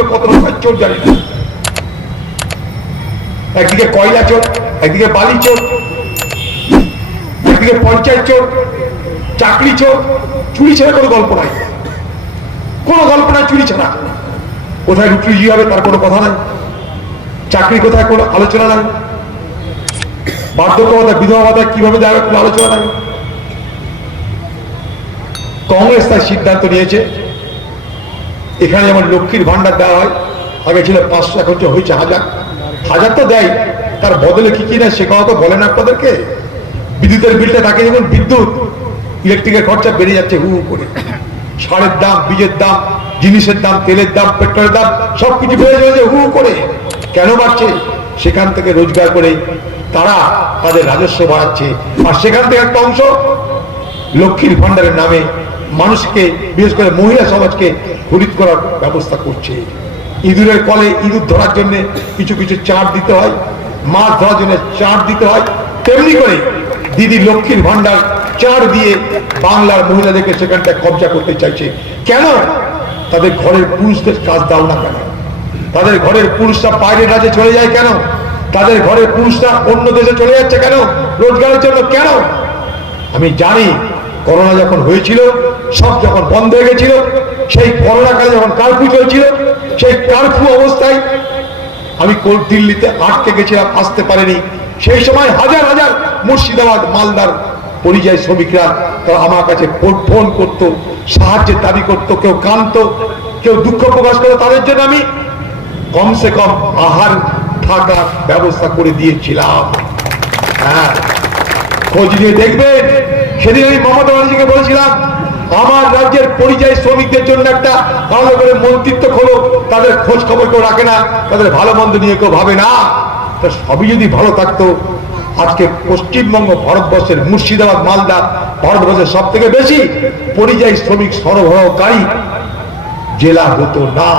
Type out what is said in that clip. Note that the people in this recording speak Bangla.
চোর কত রকমের চোর জানি না। একদিকে কয়লা চোর, একদিকে বালি চোর, একদিকে পঞ্চায়েত চোর, চাকরি চোর। চুরি ছাড়া কোনো গল্প নাই, কোনো গল্প নাই চুরি ছাড়া। কোথায় রুটি হবে তার কোনো কথা নাই, চাকরি কোথায় কোনো আলোচনা নাই, বার্ধক্য ভাতা বিধবা ভাতা কিভাবে দেওয়া হবে কোনো আলোচনা নাই। কংগ্রেস তার সিদ্ধান্ত নিয়েছে এখানে যেমন লক্ষ্মীর ভান্ডার দেওয়া হয়, আগে ছিল 500, এখন হয়েছে 1000। 1000 তো দেয়, তার বদলে কি কি না সে কথা তো বলেন আপনাদেরকে। বিদ্যুতের বিলটা থাকে, যেমন বিদ্যুৎ ইলেকট্রিকের খরচা বেড়ে যাচ্ছে হু হু করে, সারের দাম, বীজের দাম, জিনিসের দাম, তেলের দাম, পেট্রোলের দাম সবকিছু বেড়ে যাচ্ছে হু হু করে। কেন বাড়ছে? সেখান থেকে রোজগার করে তারা তাদের রাজস্ব বাড়াচ্ছে, আর সেখান থেকে একটা অংশ লক্ষ্মীর ভান্ডারের নামে মানুষকে, বিশেষ করে মহিলা সমাজকে খরিদ করার ব্যবস্থা করছে। ইঁদুরের কলে ইঁদুর ধরার জন্য কিছু কিছু চার দিতে হয়, মাছ ধরার জন্য চার দিতে হয়, তেমনি করে দিদি লক্ষ্মীর ভান্ডার চার দিয়ে বাংলার মহিলাদেরকে সেখানটা কবজা করতে চাইছে। কেন? তাদের ঘরের পুরুষদের কাজ দাও না কেন? তাদের ঘরের পুরুষরা বাইরের রাজ্যে চলে যায় কেন? তাদের ঘরের পুরুষরা অন্য দেশে চলে যাচ্ছে কেন? রোজগারের জন্য কেন? আমি জানি করোনা যখন হয়েছিল, সব যখন বন্ধ হয়ে গেছিল, সেই করোনা কালে যখন কারফিউ চলছিল, সেই কারফিউ অবস্থায় আমি দিল্লিতে আটকে গেছিলাম, আসতে পারিনি। সেই সময় হাজার হাজার মুর্শিদাবাদ, মালদার পরিযায়ী শ্রমিকরা তারা আমার কাছে ফোন করতো, সাহায্যের দাবি করতো, কেউ কাঁদতো, কেউ দুঃখ প্রকাশ করতো। তাদের জন্য আমি কমসে কম আহার থাকার ব্যবস্থা করে দিয়েছিলাম। হ্যাঁ, খোঁজ নিয়ে দেখবেন। সেদিন আমি মমতা ব্যানার্জিকে বলেছিলাম আমার রাজ্যের পরিযায়ী শ্রমিকদের জন্য একটা ভালো করে মন্ত্রিত্ব খোলো, তাদের খোঁজ খবর কেউ রাখে না, তাদের ভালো মন্দ নিয়ে কেউ ভাবে না। সবই যদি ভালো থাকতো, আজকে পশ্চিমবঙ্গ ভারতবর্ষের মুর্শিদাবাদ, মালদা ভারতবর্ষের সব থেকে বেশি পরিযায়ী শ্রমিক সরবরাহকারী জেলা হতো না।